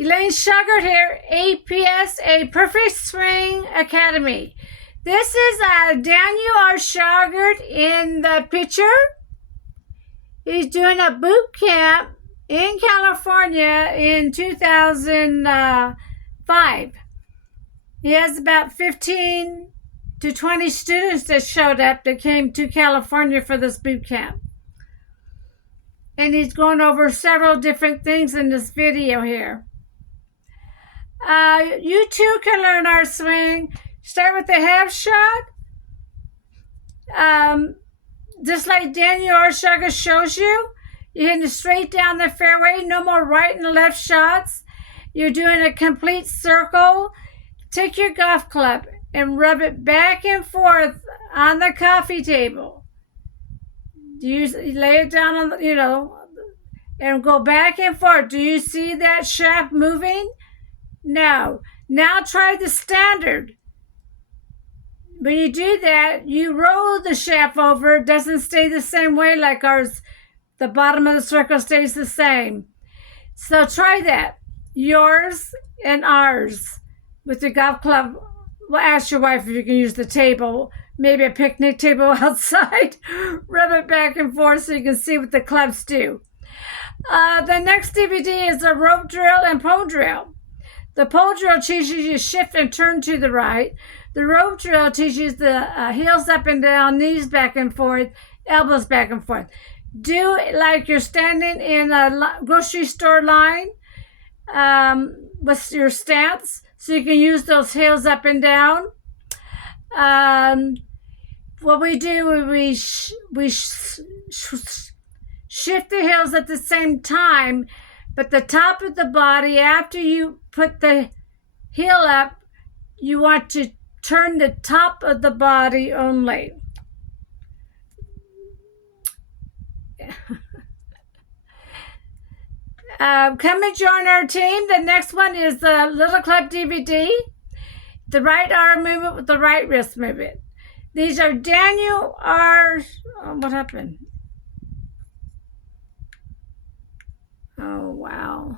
Elaine Shauger here, APS, a Perfect Swing Academy. This is Daniel R. Shauger in the picture. He's doing a boot camp in California in 2005. He has about 15 to 20 students that showed up that came to California for this boot camp. And he's going over several different things in this video here. You too can learn our swing. Start with the half shot. Just like Daniel R. Shauger shows you, you're hitting straight down the fairway. No more right and left shots. You're doing a complete circle. Take your golf club and rub it back and forth on the coffee table. You lay it down on the, and go back and forth. Do you see that shaft moving? No. Now try the standard. When you do that, you roll the shaft over. It doesn't stay the same way like ours. The bottom of the circle stays the same. So try that. Yours and ours. With the golf club, well, ask your wife if you can use the table. Maybe a picnic table outside. Rub it back and forth so you can see what the clubs do. The next DVD is a rope drill and pole drill. The pole drill teaches you to shift and turn to the right. The rope drill teaches the heels up and down, knees back and forth, elbows back and forth. Do it like you're standing in a grocery store line with your stance, so you can use those heels up and down. What we do, we shift the heels at the same time, but the top of the body, after you put the heel up, you want to turn the top of the body only. Come and join our team. The next one is the Little Club DVD. The right arm movement with the right wrist movement. These are Daniel R. What happened? Oh, wow.